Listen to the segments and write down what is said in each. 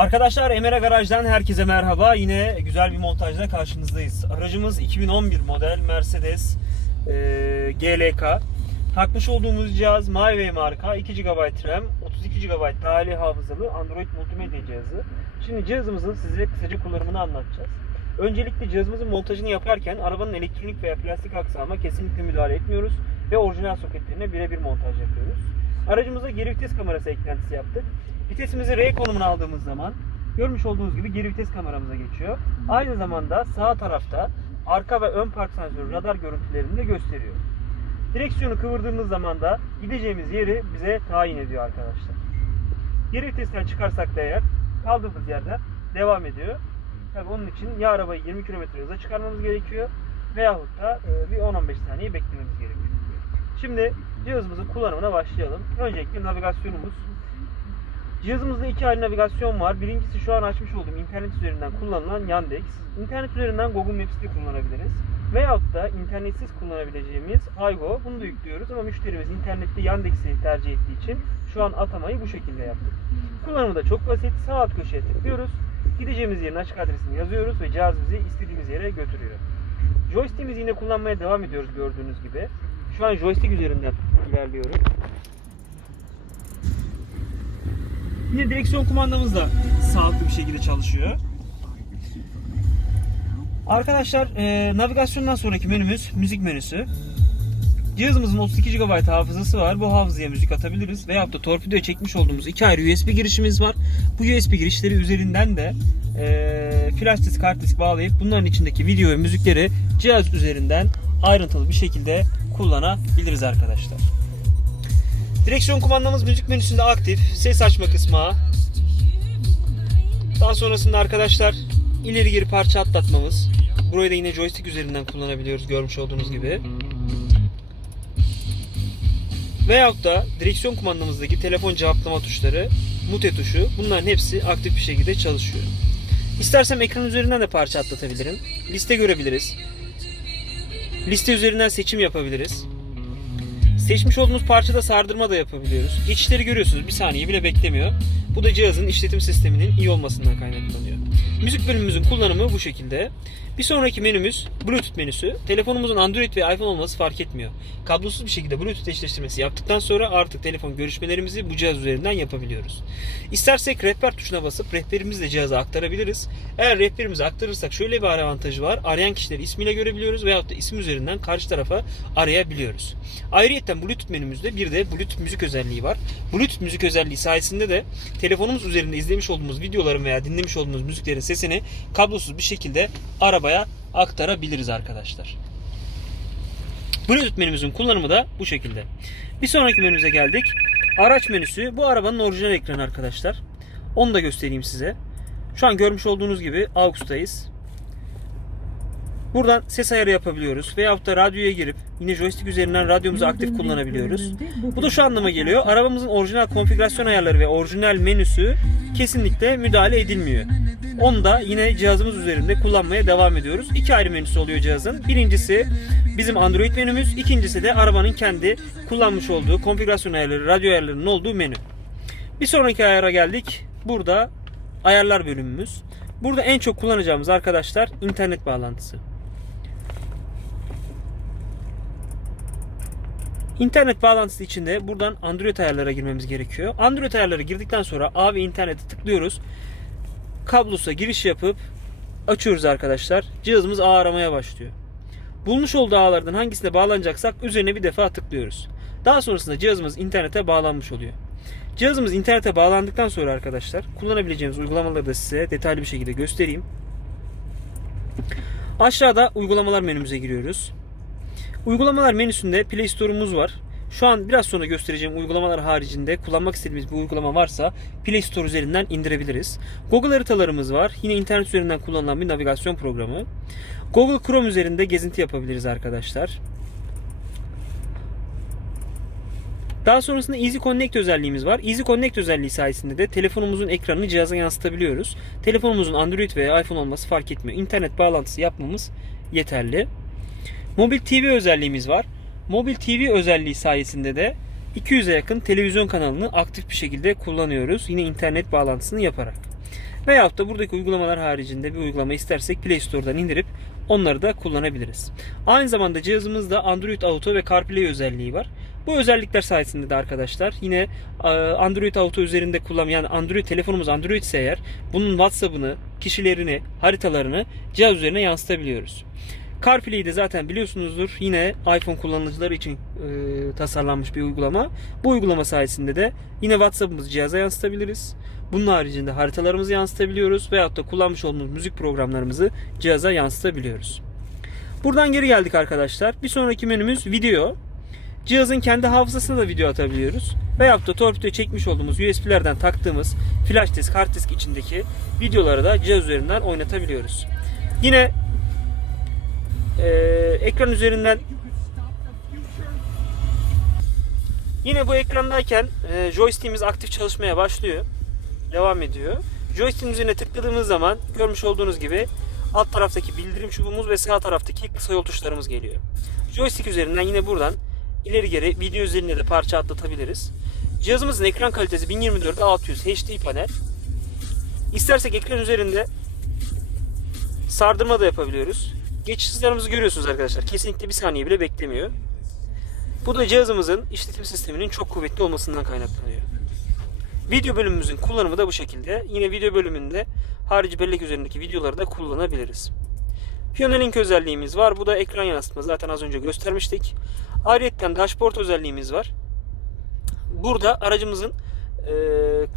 Arkadaşlar Emera Garaj'dan herkese merhaba. Yine güzel bir montajla karşınızdayız. Aracımız 2011 model Mercedes e, GLK. Takmış olduğumuz cihaz MyWay marka 2 GB RAM, 32 GB dahili hafızalı Android multimedya cihazı. Şimdi cihazımızın size kısaca kullanımını anlatacağız. Öncelikle cihazımızın montajını yaparken arabanın elektronik veya plastik aksamına kesinlikle müdahale etmiyoruz ve orijinal soketlerine birebir montaj yapıyoruz. Aracımıza geri vites kamerası eklentisi yaptık. Vitesimizi R konumuna aldığımız zaman görmüş olduğunuz gibi geri vites kameramıza geçiyor. Aynı zamanda sağ tarafta arka ve ön park sensörü radar görüntülerini de gösteriyor. Direksiyonu kıvırdığımız zaman da gideceğimiz yeri bize tayin ediyor arkadaşlar. Geri vitesten çıkarsak da eğer kaldığımız yerden devam ediyor. Tabii onun için ya arabayı 20 km hıza çıkarmamız gerekiyor veyahut da e, bir 10-15 saniye beklememiz gerekiyor. Şimdi cihazımızın kullanımına başlayalım. Öncelikle navigasyonumuz. Cihazımızda iki ayrı navigasyon var. Birincisi şu an açmış olduğum internet üzerinden kullanılan Yandex. İnternet üzerinden Google Maps'te kullanabiliriz. Veyahut da internetsiz kullanabileceğimiz Aygo. Bunu da yüklüyoruz ama müşterimiz internette Yandex'i tercih ettiği için şu an atamayı bu şekilde yaptık. Kullanımı da çok basit. Sağ alt köşeye tıklıyoruz. Gideceğimiz yerin açık adresini yazıyoruz ve cihaz bizi istediğimiz yere götürüyor. Joystick'imizi yine kullanmaya devam ediyoruz gördüğünüz gibi. Şu an joystick üzerinden ilerliyorum. Yine direksiyon kumandamız da sağlıklı bir şekilde çalışıyor. Arkadaşlar e, navigasyondan sonraki menümüz müzik menüsü. Cihazımızın 32 GB hafızası var. Bu hafızaya müzik atabiliriz. Veyahut da torpidoya çekmiş olduğumuz iki ayrı USB girişimiz var. Bu USB girişleri üzerinden de e, flash disk, hard disk bağlayıp bunların içindeki video ve müzikleri cihaz üzerinden ayrıntılı bir şekilde kullanabiliriz arkadaşlar. Direksiyon kumandamız müzik menüsünde aktif. Ses açma kısmı. Daha sonrasında arkadaşlar ileri geri parça atlatmamız. Burayı da yine joystick üzerinden kullanabiliyoruz görmüş olduğunuz gibi. Veyahut da direksiyon kumandamızdaki telefon cevaplama tuşları, mute tuşu bunların hepsi aktif bir şekilde çalışıyor. İstersem ekran üzerinden de parça atlatabilirim. Liste görebiliriz. Liste üzerinden seçim yapabiliriz. Seçmiş olduğumuz parçada sardırma da yapabiliyoruz. Geçişleri görüyorsunuz. Bir saniye bile beklemiyor. Bu da cihazın işletim sisteminin iyi olmasından kaynaklanıyor. Müzik bölümümüzün kullanımı bu şekilde. Bir sonraki menümüz Bluetooth menüsü. Telefonumuzun Android ve iPhone olması fark etmiyor. Kablosuz bir şekilde Bluetooth eşleştirmesi yaptıktan sonra artık telefon görüşmelerimizi bu cihaz üzerinden yapabiliyoruz. İstersek rehber tuşuna basıp rehberimizle cihaza aktarabiliriz. Eğer rehberimizi aktarırsak şöyle bir avantajı var. Arayan kişileri ismiyle görebiliyoruz veyahut da isim üzerinden karşı tarafa arayabiliyoruz. Ayrıyeten Bluetooth menümüzde bir de Bluetooth müzik özelliği var. Bluetooth müzik özelliği sayesinde de telefonumuz üzerinde izlemiş olduğumuz videoların veya dinlemiş olduğumuz müziklerin sesini kablosuz bir şekilde arabaya aktarabiliriz arkadaşlar. Bluetooth menümüzün kullanımı da bu şekilde. Bir sonraki menümüze geldik. Araç menüsü bu arabanın orijinal ekranı arkadaşlar. Onu da göstereyim size. Şu an görmüş olduğunuz gibi AUX'tayız. Buradan ses ayarı yapabiliyoruz. Veyahut da radyoya girip yine joystick üzerinden radyomuzu aktif kullanabiliyoruz. Bu da şu anlama geliyor. Arabamızın orijinal konfigürasyon ayarları ve orijinal menüsü kesinlikle müdahale edilmiyor. Onu da yine cihazımız üzerinde kullanmaya devam ediyoruz. İki ayrı menüsü oluyor cihazın. Birincisi bizim Android menümüz. ikincisi de arabanın kendi kullanmış olduğu konfigürasyon ayarları, radyo ayarlarının olduğu menü. Bir sonraki ayara geldik. Burada ayarlar bölümümüz. Burada en çok kullanacağımız arkadaşlar internet bağlantısı. İnternet bağlantısı içinde buradan Android ayarlara girmemiz gerekiyor. Android ayarlara girdikten sonra A ve internete tıklıyoruz. Kablosa giriş yapıp açıyoruz arkadaşlar. Cihazımız ağ aramaya başlıyor. Bulmuş olduğu ağlardan hangisine bağlanacaksak üzerine bir defa tıklıyoruz. Daha sonrasında cihazımız internete bağlanmış oluyor. Cihazımız internete bağlandıktan sonra arkadaşlar kullanabileceğimiz uygulamaları da size detaylı bir şekilde göstereyim. Aşağıda uygulamalar menümüze giriyoruz. Uygulamalar menüsünde Play Store'umuz var. Şu an biraz sonra göstereceğim uygulamalar haricinde kullanmak istediğimiz bir uygulama varsa Play Store üzerinden indirebiliriz. Google haritalarımız var. Yine internet üzerinden kullanılan bir navigasyon programı. Google Chrome üzerinde gezinti yapabiliriz arkadaşlar. Daha sonrasında Easy Connect özelliğimiz var. Easy Connect özelliği sayesinde de telefonumuzun ekranını cihaza yansıtabiliyoruz. Telefonumuzun Android veya iPhone olması fark etmiyor. İnternet bağlantısı yapmamız yeterli. Mobil TV özelliğimiz var. Mobil TV özelliği sayesinde de 200'e yakın televizyon kanalını aktif bir şekilde kullanıyoruz. Yine internet bağlantısını yaparak. Veyahut da buradaki uygulamalar haricinde bir uygulama istersek Play Store'dan indirip onları da kullanabiliriz. Aynı zamanda cihazımızda Android Auto ve CarPlay özelliği var. Bu özellikler sayesinde de arkadaşlar yine e, Android Auto üzerinde kullan yani Android telefonumuz Android ise eğer bunun WhatsApp'ını, kişilerini, haritalarını cihaz üzerine yansıtabiliyoruz. CarPlay'i de zaten biliyorsunuzdur. Yine iPhone kullanıcıları için e, tasarlanmış bir uygulama. Bu uygulama sayesinde de yine WhatsApp'ımızı cihaza yansıtabiliriz. Bunun haricinde haritalarımızı yansıtabiliyoruz veyahut da kullanmış olduğumuz müzik programlarımızı cihaza yansıtabiliyoruz. Buradan geri geldik arkadaşlar. Bir sonraki menümüz video. Cihazın kendi hafızasına da video atabiliyoruz. Veyahut da torpidoya çekmiş olduğumuz USB'lerden taktığımız flash disk, hard disk içindeki videoları da cihaz üzerinden oynatabiliyoruz. Yine e, ekran üzerinden yine bu ekrandayken e, joystick'imiz aktif çalışmaya başlıyor. Devam ediyor. Joystick'in üzerine tıkladığımız zaman görmüş olduğunuz gibi alt taraftaki bildirim çubuğumuz ve sağ taraftaki kısa yol tuşlarımız geliyor. Joystick üzerinden yine buradan ileri geri video üzerine de parça atlatabiliriz. Cihazımızın ekran kalitesi 1024 600 HD panel. İstersek ekran üzerinde sardırma da yapabiliyoruz. Geçiş hızlarımızı görüyorsunuz arkadaşlar. Kesinlikle bir saniye bile beklemiyor. Bu da cihazımızın işletim sisteminin çok kuvvetli olmasından kaynaklanıyor. Video bölümümüzün kullanımı da bu şekilde. Yine video bölümünde harici bellek üzerindeki videoları da kullanabiliriz. Piyano Link özelliğimiz var. Bu da ekran yansıtma. Zaten az önce göstermiştik. Ayrıca dashboard özelliğimiz var. Burada aracımızın e,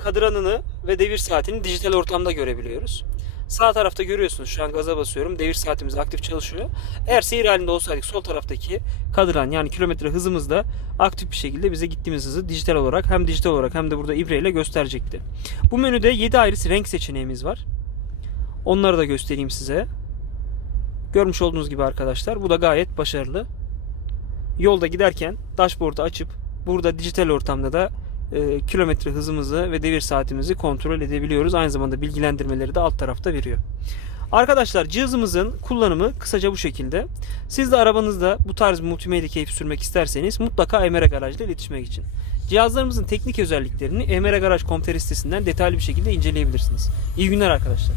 kadranını ve devir saatini dijital ortamda görebiliyoruz. Sağ tarafta görüyorsunuz şu an gaza basıyorum. Devir saatimiz aktif çalışıyor. Eğer seyir halinde olsaydık sol taraftaki kadran yani kilometre hızımız da aktif bir şekilde bize gittiğimiz hızı dijital olarak hem dijital olarak hem de burada ibreyle gösterecekti. Bu menüde 7 ayrı renk seçeneğimiz var. Onları da göstereyim size. Görmüş olduğunuz gibi arkadaşlar bu da gayet başarılı. Yolda giderken dashboard'u açıp burada dijital ortamda da e, kilometre hızımızı ve devir saatimizi kontrol edebiliyoruz. Aynı zamanda bilgilendirmeleri de alt tarafta veriyor. Arkadaşlar cihazımızın kullanımı kısaca bu şekilde. Siz de arabanızda bu tarz bir multimedya keyif sürmek isterseniz mutlaka Emere Garaj ile iletişime geçin. Cihazlarımızın teknik özelliklerini Emere Garaj.com sitesinden detaylı bir şekilde inceleyebilirsiniz. İyi günler arkadaşlar.